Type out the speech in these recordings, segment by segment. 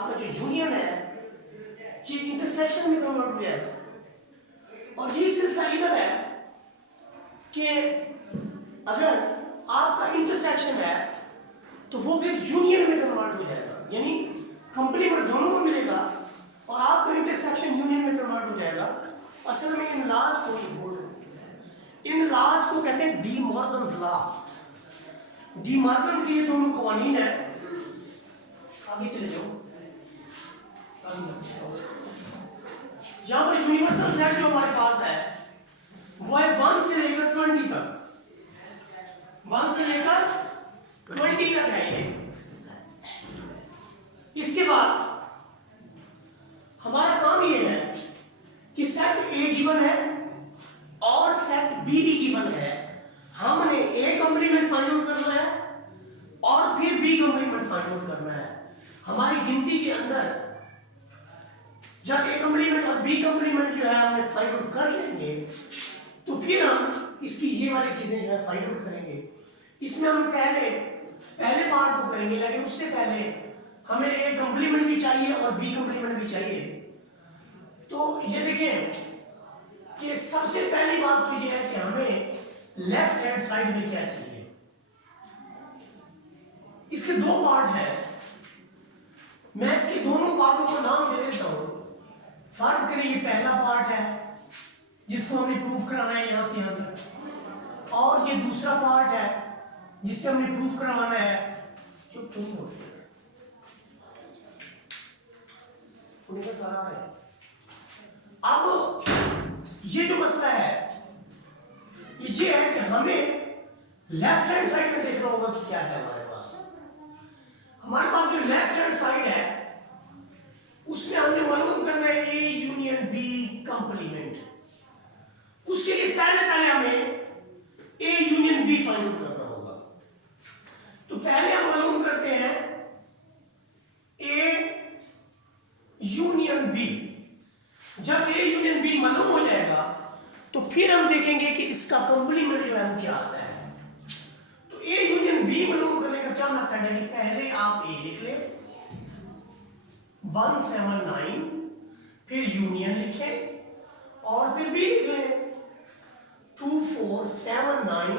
आपका जो यूनियन है ये इंटरसेक्शन में कन्वर्ट हो जाएगा। और ये सिलसिला इधर है कि अगर आपका इंटरसेक्शन है तो वो फिर यूनियन में कन्वर्ट हो जाएगा, यानी कंप्लीमेंट दोनों को मिलेगा और आपका इंटरसेक्शन यूनियन में कन्वर्ट हो जाएगा। असल में इन लॉज को इन लॉज को कहते हैं D Morgan's law. D Morgan's के ये दोनों कवानीन है। आगे चले जाओ। यहां पर यूनिवर्सल सेट जो हमारे पास है वो है 1 से लेकर 20 तक। 1 से लेकर 20 तक है ये। इसके बाद हमारा काम ये है कि सेट ए गिवन है और सेट बी भी गिवन है। हमने ए कंप्लीमेंट फाइंड आउट करना है और फिर बी कंप्लीमेंट फाइंड आउट करना है। हमारी गिनती के अंदर जब ए कंप्लीमेंट और बी कंप्लीमेंट जो है हमने फाइंड आउट कर लेंगे तो फिर हम इसकी ये वाली चीजें जो है फाइंड आउट करेंगे। इसमें हम पहले पार्ट को करेंगे, लेकिन उससे पहले हमें ए कंप्लीमेंट भी चाहिए और बी कंप्लीमेंट भी चाहिए। तो ये देखें कि सबसे पहली बात तो ये है कि हमें लेफ्ट हैंड साइड में क्या चाहिए। इसके दो पार्ट हैं, मैं इसके दोनों पार्टों को नाम दे देता हूं। फर्ज करिए ये पहला पार्ट है जिसको हमने प्रूफ कराना है यहां से यहां तक, और ये दूसरा पार्ट है जिससे हमने प्रूफ करवाना है जो क्यों हो रही है उनका सारा है। अब ये जो मसला है ये है कि हमें लेफ्ट हैंड साइड में देखना होगा कि क्या है हमारे पास। हमारे पास जो लेफ्ट हैंड साइड है उसमें हमने मालूम करना है ए यूनियन बी कंप्लीमेंट। उसके लिए पहले हमें A union B find out करना होगा। तो पहले हम मालूम करते हैं ए यूनियन बी। जब ए यूनियन बी मालूम हो जाएगा तो फिर हम देखेंगे कि इसका कंप्लीमेंट जो है वो क्या आता है। तो ए यूनियन बी मालूम करने का क्या मेथड है कि पहले आप ए लिख ले 179, फिर यूनियन लिखे और फिर बी लिख ले 2 4 7 9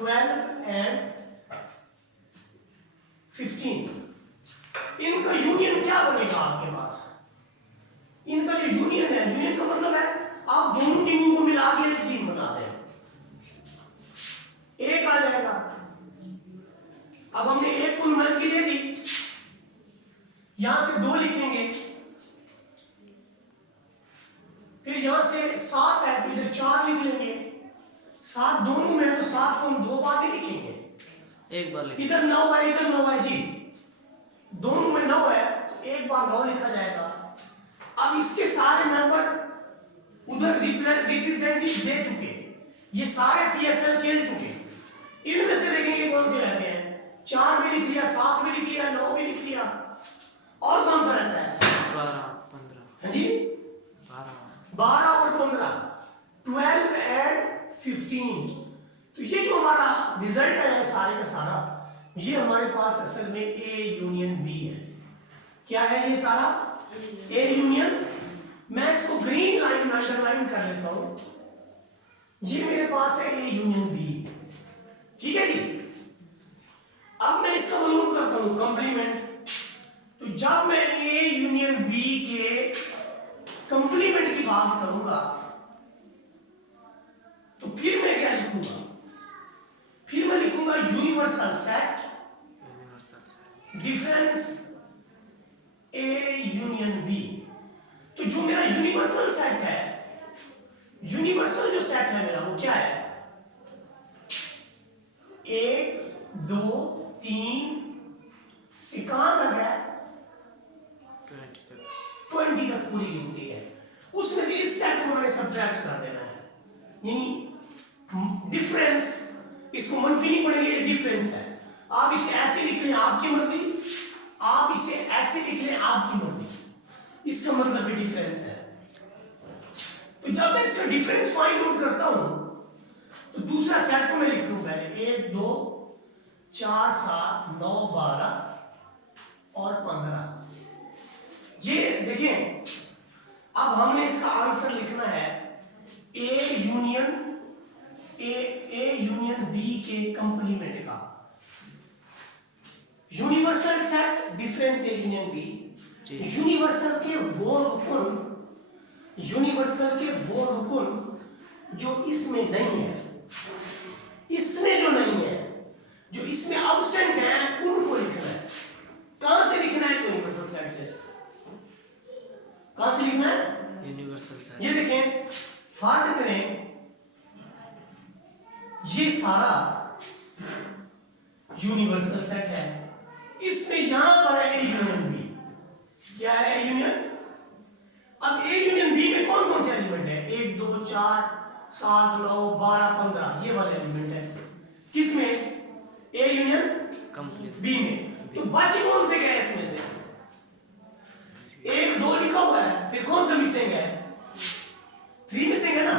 12 एंड 15। इनका यूनियन क्या बनेगा आपके पास। इनका जो यूनियन है, यूनियन का मतलब है आप दोनों टीमों को मिला के एक टीम बना दें, एक आ जाएगा। अब हमने एक को नुमाइंदगी की दे दी, यहां से 2 लिखेंगे, फिर यहां से 7 है तो इधर 4 लिख लेंगे। 7 दोनों में है तो 7 को हम 2 बार ही लिखेंगे, एक बार लिखेंगे। इधर 9 है इधर 9 है जी, दोनों में 9 है तो एक बार 9 लिखा जाएगा। अब इसके सारे नंबर उधर रिप्रेजेंटेटिव दे चुके, ये सारे पीएसएल खेल चुके। इनमें से देखेंगे कौन से रहते हैं। 4 भी लिख लिया, 7 भी लिख लिया, 9 भी लिख लिया, और कौन सा रहता है 12 15 जी 12 और 15 12 एंड 15। तो ये जो हमारा रिजल्ट है सारे का सारा, ये हमारे पास असल में ए यूनियन बी है। क्या है ये सारा ए यूनियन। मैं इसको ग्रीन लाइन में अंडरलाइन कर लेता हूं। ये मेरे पास है ए यूनियन बी, ठीक है जी। अब मैं इसका मालूम करता हूं कंप्लीमेंट। तो जब मैं ए यूनियन बी के कंप्लीमेंट की बात करूंगा तो फिर मैं क्या लिखूंगा, फिर मैं लिखूंगा universal set difference A union B. तो जो मेरा यूनिवर्सल सेट है, यूनिवर्सल जो सेट है मेरा वो क्या है 1 2 3 से कहां तक है 20 तक पूरी गिनती है। उसमें से इस सेट को मैंने सब्ट्रैक्ट कर देना है, यानी डिफरेंस, इसको मनफी नहीं पड़ेगी, डिफरेंस है। आप इसे ऐसे लिख लें आपकी मर्जी, आप इसे ऐसे लिख लें आपकी मर्जी, इसका मतलब भी डिफरेंस है। तो जब मैं इसका डिफरेंस फाइंड आउट करता हूं तो दूसरा सेट को मैं लिख लूं पहले 1 2 4 7 9 12 और 15। ये देखें, अब हमने इसका आंसर लिखना है ए यूनियन बी के कंप्लीमेंट का। Universal set difference A union B, universal के वो रुकन जो इसमें नहीं है, इसमें जो नहीं है, जो इसमें एब्सेंट है, उनको लिखना है। कहां से लिखना है? यूनिवर्सल सेट से। कहां से लिखना है? Universal set. ये देखें, फर्ज करें ये सारा यूनिवर्सल सेट है, इसमें यहां पर है ए यूनियन बी। क्या है ए यूनियन? अब ए यूनियन बी में कौन कौन से एलिमेंट है? 1 2 4 7 9 12 15, ये वाले एलिमेंट है। किसमें? ए यूनियन कंप्लीट बी में। तो बच कौन से गए इसमें से? 1 2 लिखा हुआ है, फिर कौन सा मिसिंग है? 3 मिसिंग है ना?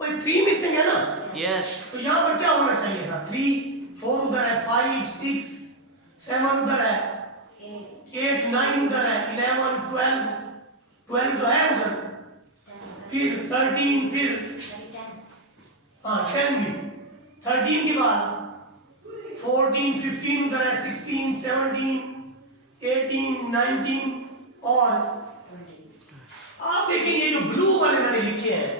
कोई 3 मिसिंग है ना? यस। तो यहां पर क्या होना चाहिए था? 3 4 उधर है, 5 6 7 उधर है, 8 9 उधर है, 11 12 तो है उधर, फिर 13, फिर हाँ 10 भी, 13 के बाद 14 15 उधर है, 16 17 18 19 और आप देखिए ये जो ब्लू वाले मैंने लिखे हैं,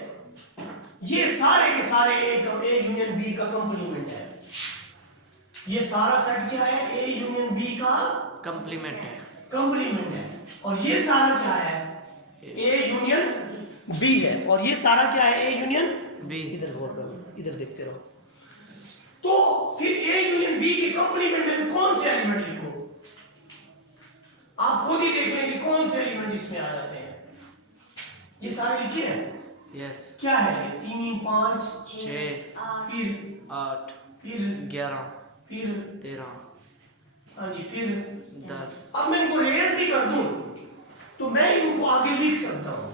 ये सारे के सारे एक ए यूनियन बी का कंप्लीमेंट है। ये सारा सेट क्या है? ए यूनियन बी का कंप्लीमेंट है। कंप्लीमेंट है। और ये सारा क्या है? ए यूनियन बी है। और ये सारा क्या है? A union B. इधर गौर करो, इधर देखते रहो। तो फिर ए यूनियन बी के कंप्लीमेंट में कौन से एलिमेंट लिखो? आप खुद ही देख लेंगे कौन से एलिमेंट इसमें आ जाते हैं। ये सारे लिखे हैं। यस। क्या है? 3 5 6 फिर 8 फिर 11 फिर 13 हाँ जी, फिर 10। अब मैं इनको रेज भी कर दूं तो मैं इनको आगे लिख सकता हूं।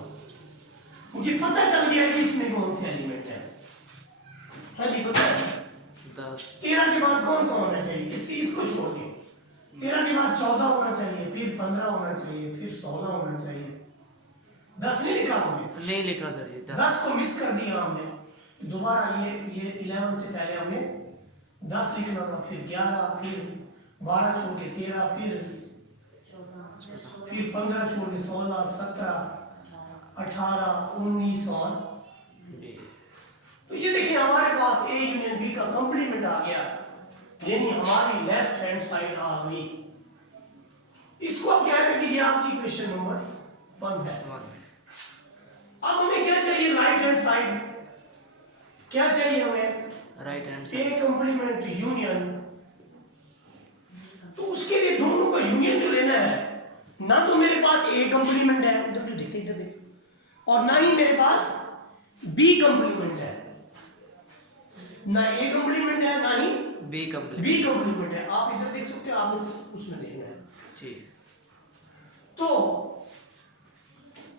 मुझे पता चल गया कि इसमें कौन से एलिमेंट है। हाँ जी, पता है। 10 13 के बाद कौन सा होना चाहिए? इसको छोड़ के 13 के बाद 14 होना चाहिए, फिर 15 होना चाहिए, फिर 16 होना चाहिए। 10 नहीं लिखा हमने, नहीं लिखा सर ये 10 को मिस कर दिया हमने। दोबारा ये 11 से पहले हमने 10 लिखना था, फिर 11, फिर 12 छोड़ के 13, फिर 15 छोड़ के 16 17 18 19 और तो ये देखिए हमारे पास ए यूनियन बी का कंप्लीमेंट आ गया, यानी हमारी लेफ्ट हैंड साइड आ गई। इसको आप क्या कहेंगे? ये आपकी क्वेश्चन नंबर 1 है। अब हमें क्या चाहिए? Right hand side. क्या चाहिए हमें? राइट हैंड ए कंप्लीमेंट यूनियन। तो उसके लिए दोनों का यूनियन जो लेना है, ना तो मेरे पास ए कंप्लीमेंट है, इधर जो देखते इधर देख, और ना ही मेरे पास बी कंप्लीमेंट है। ना ए कंप्लीमेंट है, ना ही बी कंप्लीमेंट। बी कंप्लीमेंट है। आप इधर देख सकते हो, आपने सिर्फ उसमें देखना है। ठीक। तो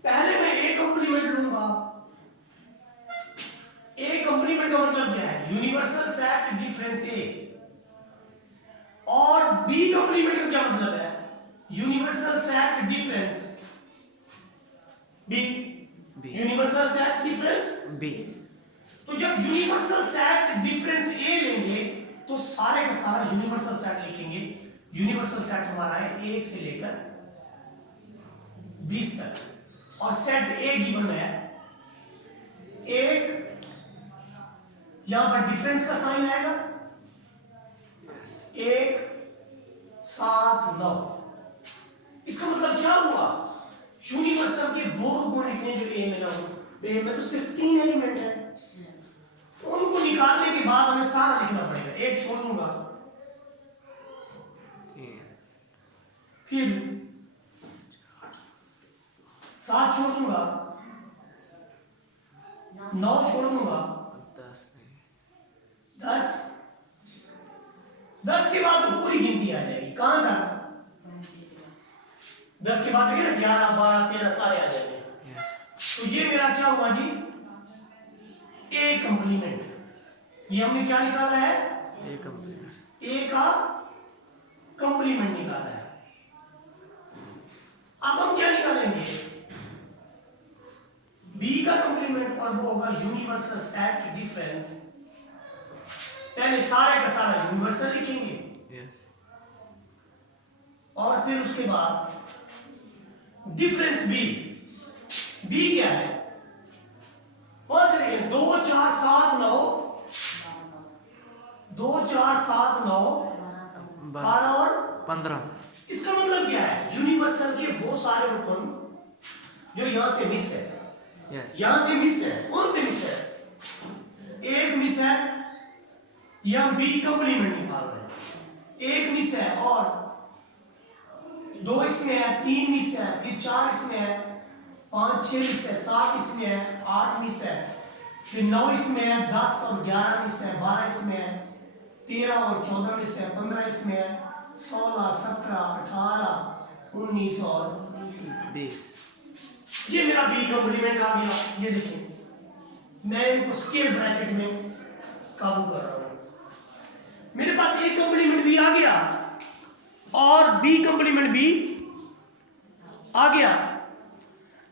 पहले मैं ए कंप्लीमेंट लूंगा। ए कंप्लीमेंट का मतलब क्या है? Universal set difference A. और बी कंप्लीमेंट का क्या मतलब है? Universal set difference B. Universal set difference B. तो जब यूनिवर्सल सेट डिफरेंस ए लेंगे तो सारे का सारा यूनिवर्सल सेट लिखेंगे। यूनिवर्सल सेट हमारा है 1 से लेकर 20 तक, और सेट ए गिवन है। एक यहां पर डिफरेंस का साइन आएगा, 1 7 9। इसका मतलब क्या हुआ? यूनिवर्सल के वो गुण लिखने जो ए में ना हो। ए में तो सिर्फ 3 एलिमेंट है, उनको निकालने के बाद हमें सारा लिखना पड़ेगा। 1 छोड़ दूंगा, फिर 7 छोड़ दूंगा, 9 छोड़ दूंगा, 10 के बाद तो पूरी गिनती आ जाएगी। कहां तक? 10 के बाद देखिए ना 11 12 13 सारे आ जाएंगे। तो ये मेरा क्या हुआ जी? ए कंप्लीमेंट। ये हमने क्या निकाला है? ए कंप्लीमेंट। ए का कंप्लीमेंट निकाला है। वो होगा यूनिवर्सल सेट डिफरेंस। पहले सारे का सारा यूनिवर्सल लिखेंगे यस और फिर उसके बाद डिफरेंस बी। बी क्या है? कौन से लिखेंगे? 2 4 7 9 2 4 7 9 12 और 15 इसका मतलब क्या है? यूनिवर्सल के वो सारे रुकन जो यहां से मिस है, यस यहां से मिस है। कौन से मिस है? एक मिस है, ये हम बी कंप्लीमेंट निकाल रहे हैं। एक मिस है और 2 इसमें है, 3 मिस है, फिर 4 इसमें है, 5 6 मिस है, 7 इसमें है, 8 मिस है, फिर 9 इसमें है, 10 और 11 मिस है, 12 इसमें है, 13 और 14 मिस है, 15 इसमें है, 16 17 18 19 और 20 ये मेरा बी कंप्लीमेंट आ गया। ये देखिए मैं इनको स्केल ब्रैकेट में काबू कर रहा हूं। मेरे पास ए कंप्लीमेंट भी आ गया और बी कंप्लीमेंट भी आ गया।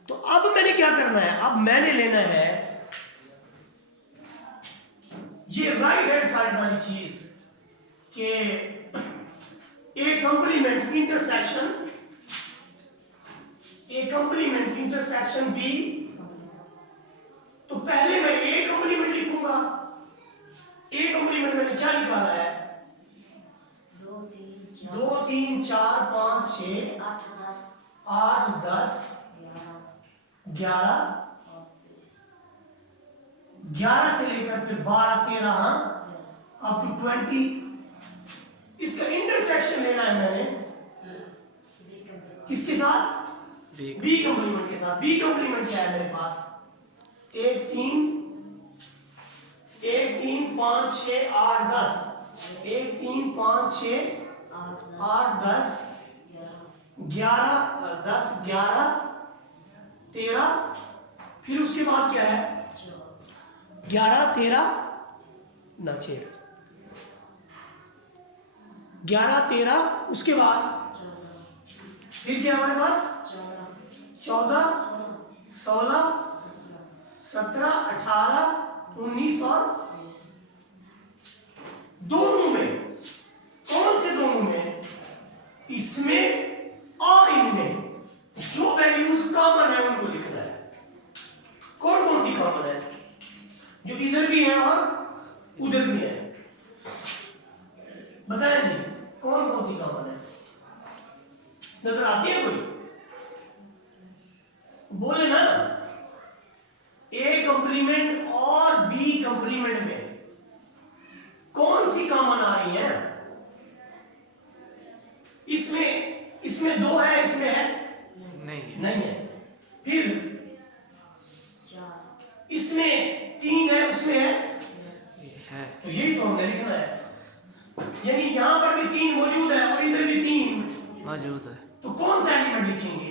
तो अब मैंने क्या करना है? अब मैंने लेना है ये राइट हैंड साइड वाली चीज के ए कंप्लीमेंट इंटरसेक्शन बी। तो पहले मैं ए कंप्लीमेंट लिखूंगा। ए कंप्लीमेंट मैंने क्या निकाला है? 2 3 4 5 6 8 10 11 11 से लेकर फिर 12 13 अप टू 20। इसका इंटरसेक्शन लेना है मैंने किसके साथ? बी कंप्लीमेंट के साथ। बी कंप्लीमेंट क्या है मेरे पास? 1 3 5 6 8 10 1 3 5 6 8 10 11 10 11 13 फिर उसके बाद क्या है? 11 13 ना 6 11 13 उसके बाद फिर क्या हमारे पास? 14 16 17 18 19 और दोनों में। कौन से दोनों में? इसमें और इनमें जो वैल्यूज कॉमन है उनको लिखना है। कौन कौन सी कॉमन है? जो इधर भी है और उधर भी है। बताएं जी कौन कौन सी कॉमन है? नजर आती है कोई? बोले ना। ए कंप्लीमेंट और बी कंप्लीमेंट में कौन सी कॉमन आ रही है? इसमें 2 है, इसमें है नहीं है। फिर इसमें 3 है, उसमें है। तो यही तो हमें लिखना है। यानी यहां पर भी 3 मौजूद है और इधर भी 3 मौजूद है। तो कौन सा एलिमेंट लिखेंगे?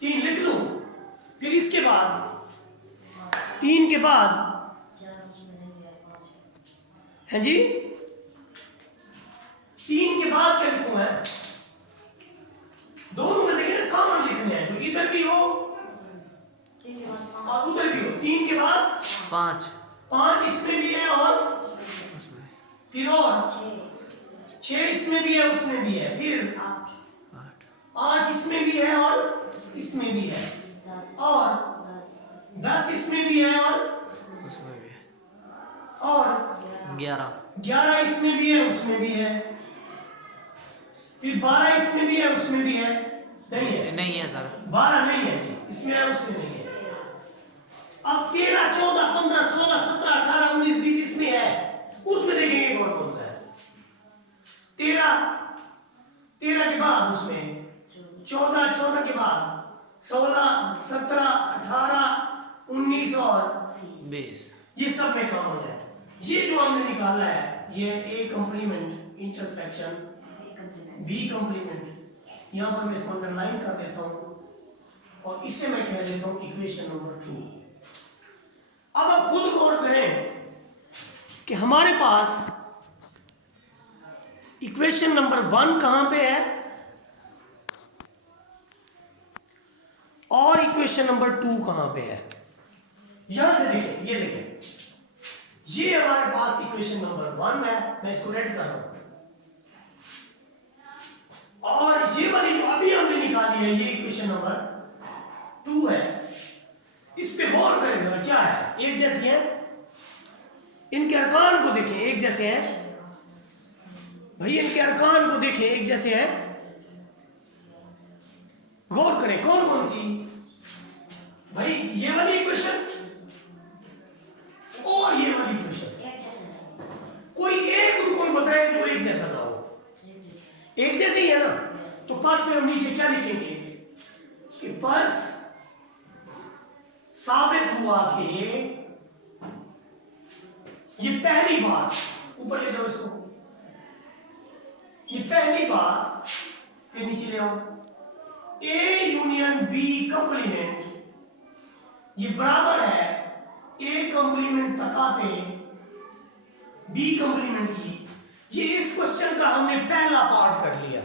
3 लिख लूं। फिर इसके बाद 3 के बाद है जी 3 के बाद क्या लिखूं मैं? दोनों में देखिए ना कॉमन लिखने हैं, जो इधर भी हो और उधर भी हो। 3 के बाद 5 इसमें भी है और फिर और 6 इसमें भी है, उसमें भी है। फिर 8 इसमें भी है और इसमें भी है और 10 इसमें भी है और 11 इसमें भी है, उसमें भी है। फिर 12 इसमें भी है, उसमें भी है। नहीं है सर। 12 नहीं है, इसमें है, उसमें नहीं है। अब 13 14 15 16 17 18 19 20 इसमें है, उसमें देखेंगे कौन कौन सा है। 13 के बाद उसमें 14 के बाद 16 17 18 19 और 20 ये सब में कॉमन है। ये जो हमने निकाला है ये ए कंप्लीमेंट इंटरसेक्शन बी कंप्लीमेंट। यहां पर मैं इसको अंडरलाइन कर देता हूं और इससे मैं कह देता हूं इक्वेशन नंबर 2। अब आप खुद गौर करें कि हमारे पास इक्वेशन नंबर 1 कहां पे है और इक्वेशन नंबर 2 कहां पे है। यहां से देखें, ये देखें, ये हमारे पास इक्वेशन नंबर 1 है, मैं इसको रेड कर रहा हूं। और ये वाली जो अभी हमने निकाली है, ये इक्वेशन नंबर 2 है। इस पे गौर करें जरा, क्या है, एक जैसी है, इनके अरकान को देखें, एक जैसे हैं भाई, इनके अरकान को देखें, एक जैसे हैं। गौर करें कौन कौन सी भाई, ये वाली इक्वेशन और ये वाली इक्वेशन, कोई एक उनको बताए जो एक जैसा ना हो, एक जैसे ही है ना। तो पास में हम नीचे क्या लिखेंगे कि बस साबित हुआ कि ये पहली बात, ऊपर ले जाओ इसको, ये पहली बात के नीचे ले आओ, ए यूनियन बी कंप्लीमेंट ये बराबर है ए कंप्लीमेंट तकाते बी कंप्लीमेंट की। ये इस क्वेश्चन का हमने पहला पार्ट कर लिया,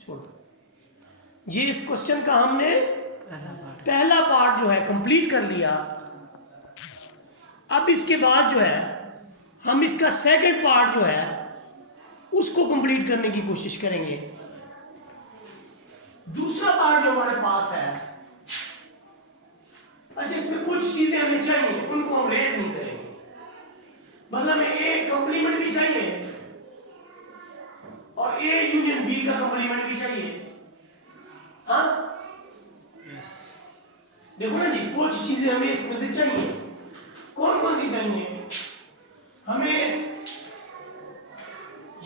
छोड़ दो, ये इस क्वेश्चन का हमने पहला पार्ट जो है कंप्लीट कर लिया। अब इसके बाद जो है हम इसका सेकंड पार्ट जो है उसको कंप्लीट करने की कोशिश करेंगे। दूसरा पार्ट जो हमारे पास है, अच्छा इसमें कुछ चीजें हमें चाहिए, उनको हम रेज नहीं करेंगे, मतलब हमें ए कंप्लीमेंट भी चाहिए और ए यूनियन बी का कंप्लीमेंट भी चाहिए। हाँ यस, देखो ना जी, कुछ चीजें हमें इसमें से चाहिए। कौन कौन सी चाहिए? हमें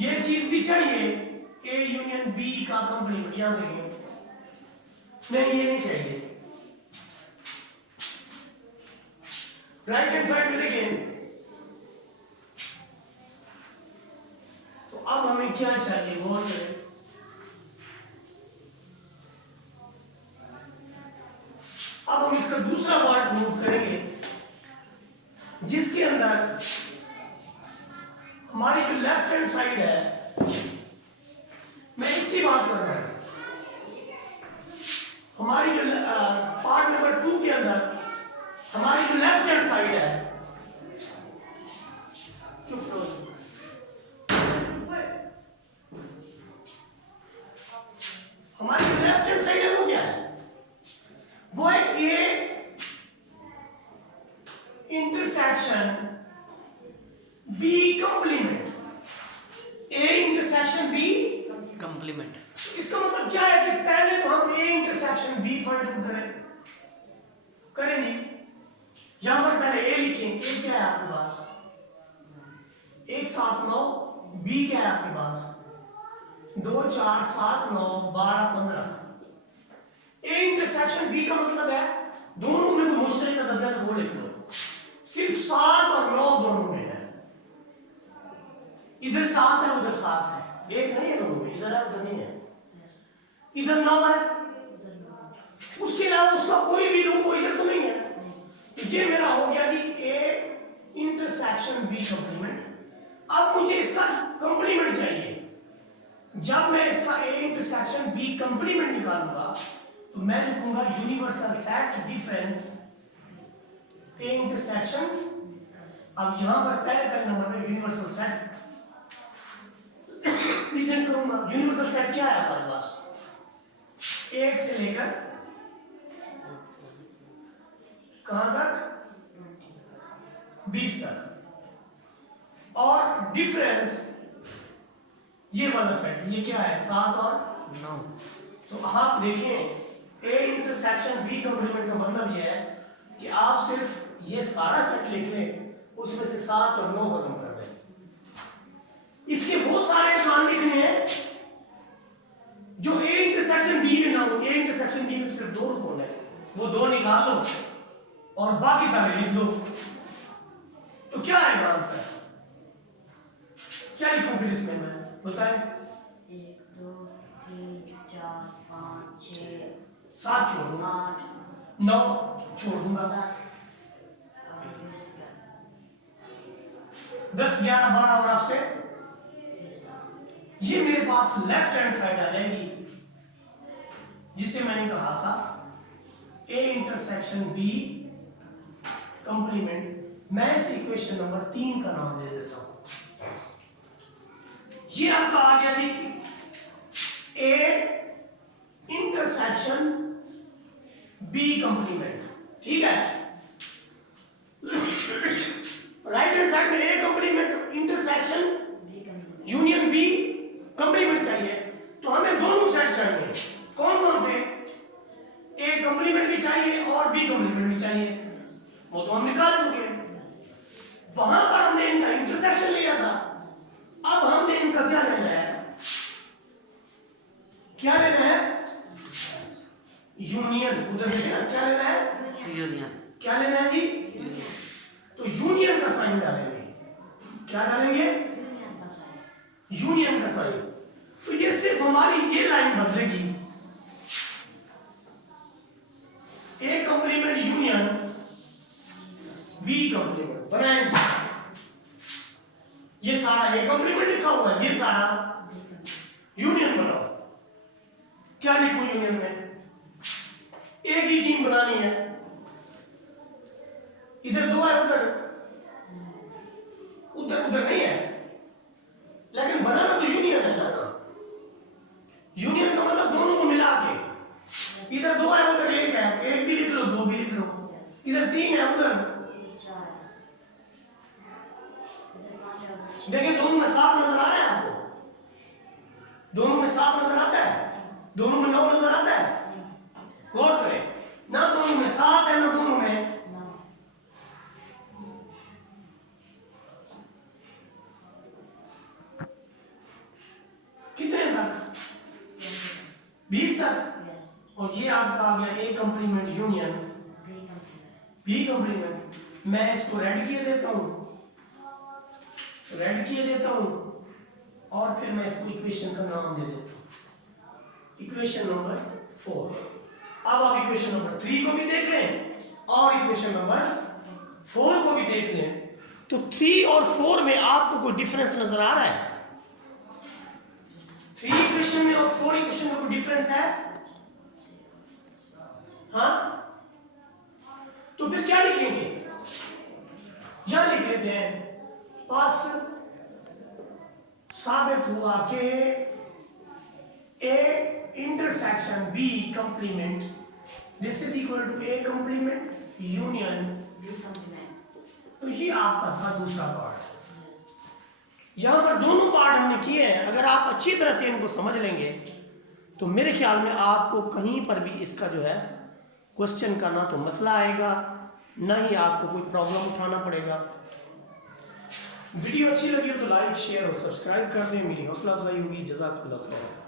ये चीज भी चाहिए ए यूनियन बी का कंप्लीमेंट, यहां देखें, नहीं ये नहीं चाहिए। राइट हैंड साइड में देखें, तो अब हमें क्या चाहिए, गौर करें। अब हम इसका दूसरा पार्ट मूव करेंगे जिसके अंदर हमारी जो लेफ्ट हैंड साइड है, मैं इसकी बात कर रहा हूं। हमारी जो पार्ट नंबर 2 के अंदर हमारी जो लेफ्ट हैंड साइड है, चुप रहो, हमारी जो लेफ्ट हैंड साइड है वो क्या है? वो है A intersection B complement, A intersection B complement. इसका मतलब क्या है कि पहले तो हम A intersection B find out करेंगे। यहां पर पहले ए लिखें, ए क्या है आपके पास, 1 7 9, बी क्या है आपके पास 2 4 7 9 12 15। ए इंटरसेक्शन बी का मतलब है दोनों में मुश्तरक का दर्जा, तो वो लिख लो, सिर्फ 7 और 9 दोनों में है, इधर 7 है उधर 7 है, एक नहीं है दोनों में, इधर है उधर नहीं है, इधर 9 है, उसके अलावा उसका कोई भी लूं वो इधर तो नहीं है। तो ये मेरा हो गया कि ए इंटरसेक्शन बी कंप्लीमेंट। अब मुझे इसका कंप्लीमेंट चाहिए। जब मैं इसका ए इंटरसेक्शन बी कंप्लीमेंट निकालूंगा तो मैं लिखूंगा universal set difference A intersection. अब यहां पर पहले नंबर पे यूनिवर्सल सेट प्रेजेंट करूंगा। यूनिवर्सल सेट क्या है हमारे पास, 1 से लेकर कहां तक, 20 तक, और डिफरेंस ये वाला सेट, ये क्या है 7 और 9। तो आप देखें ए इंटरसेक्शन बी कंप्लीमेंट का मतलब ये है कि आप सिर्फ ये सारा सेट लिख लें, उसमें से 7 और 9 खत्म कर दें। इसके वो सारे मान लिखने हैं जो ए इंटरसेक्शन बी में ना हो। ए इंटरसेक्शन बी में तो सिर्फ 2 कौन है, वो 2 निकाल लो और बाकी सारे लिख लो। तो क्या आएगा आंसर, क्या लिखूं फिर इसमें मैं, बताएं। 1 2 3 4 5 6 7 छोड़ दूंगा, 8 9 छोड़ दूंगा, 10 10 11 12 और आपसे ये मेरे पास लेफ्ट हैंड साइड आ जाएगी, जिसे मैंने कहा था ए इंटरसेक्शन बी कंप्लीमेंट। मैं इस इक्वेशन नंबर 3 का नाम दे देता हूं। ये आपका आ गया जी ए इंटरसेक्शन बी कंप्लीमेंट, ठीक है। राइट हैंड साइड में A complement intersection B complement union B complement चाहिए, तो हमें दोनों सेट चाहिए। कौन कौन से? ए कंप्लीमेंट भी चाहिए और बी कंप्लीमेंट भी चाहिए, वो तो हम निकाल चुके हैं। वहां पर हमने इनका इंटरसेक्शन लिया था, अब हमने इनका क्या लेना है? क्या लेना है? यूनियन। उधर देखिए ना, क्या लेना है? यूनियन। क्या लेना है जी? तो यूनियन का साइन डालेंगे। क्या डालेंगे? यूनियन का साइन। यूनियन का साइन। तो ये सिर्फ हमारी ये लाइन बदलेगी, ए कंप्लीमेंट यूनियन बी कंप्लीमेंट बनाएंगे। ये सारा ए कंप्लीमेंट लिखा हुआ है, ये सारा यूनियन बनाओ। क्या लिखूं यूनियन में? एक ही टीम बनानी है, इधर दो है, उधर उधर उधर नहीं है, लेकिन बनाना तो यूनियन है ना। यूनियन का मतलब दोनों को मिला के, इधर दो है उधर एक है, एक भी लिख लो, दो भी लिख लो, इधर 3 है उधर, इधर 4 है, इधर 5 है, उधर 6। लेकिन दोनों में साफ नजर आ रहा है आपको? दोनों में साफ नजर आता है? दोनों में 9 नजर आता है? गौर करें, ना दोनों में 7 है ना दोनों में 9। कितने तक? 20 तक। यस, और ये आपका आ गया A complement union B complement. B complement. मैं इसको रेड किए देता हूं, रेड किए देता हूं, और फिर मैं इसको इक्वेशन का नाम दे देता हूं, इक्वेशन नंबर 4। अब आप इक्वेशन नंबर 3 को भी देख लें और इक्वेशन नंबर 4 को भी देख लें। तो 3 और 4 में आपको कोई डिफरेंस नजर आ रहा है? 3 इक्वेशन में और 4 इक्वेशन में कोई डिफरेंस है? हाँ, तो फिर क्या लिखेंगे? यहां लिख लेते हैं, पास साबित हुआ कि A intersection B complement this is equal to A complement union. B complement. तो ये आपका था दूसरा पार्ट। यस, यहां पर दोनों पार्ट हमने किए हैं। अगर आप अच्छी तरह से इनको समझ लेंगे तो मेरे ख्याल में आपको कहीं पर भी इसका जो है क्वेश्चन का ना तो मसला आएगा, ना ही आपको कोई प्रॉब्लम उठाना पड़ेगा। वीडियो अच्छी लगी हो तो लाइक शेयर और सब्सक्राइब कर दें, मेरी हौसला अफजाई होगी। जज़ाकल्लाह खैर।